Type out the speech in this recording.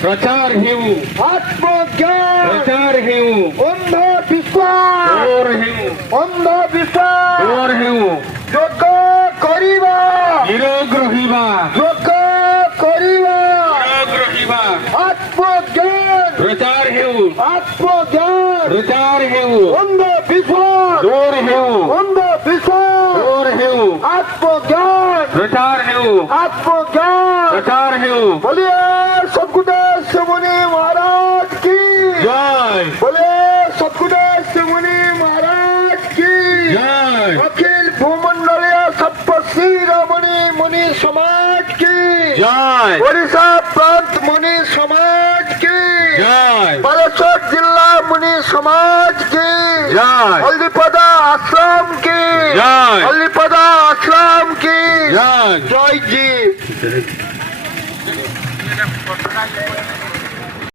प्रचार हेऊ आत्मज्ञान प्रचार हेऊ अंध विश्वास दूर हेऊ अंध विश्वास दूर हेऊ যোগ্য করিবা নিরোগ রহিবা যোগ্য করিবা নিরোগ রহিবা আত্মজ্ঞান प्रचार हेऊ আত্মজ্ঞান प्रचार हेऊ অন্ধ বিশ্বাস दूर हेऊ অন্ধ বিশ্বাস दूर हेऊ আত্মজ্ঞান प्रचार हेऊ आत्मज्ञान प्रचार हेऊ बोलिए सद्गुरुदेव मुनि महाराज की जय बोलिए सद्गुरुदेव मुनि महाराज की जय अखिल भूमंडलीय सप्तशिरोमणि मुनि समाज की जय ओडिशा प्रांत मुनि समाज की जय बालेश्वर जिला मुनि समाज की जय हल्दीपदा आश्रम की जय हल्दीपदा आश्रम की जय जय जी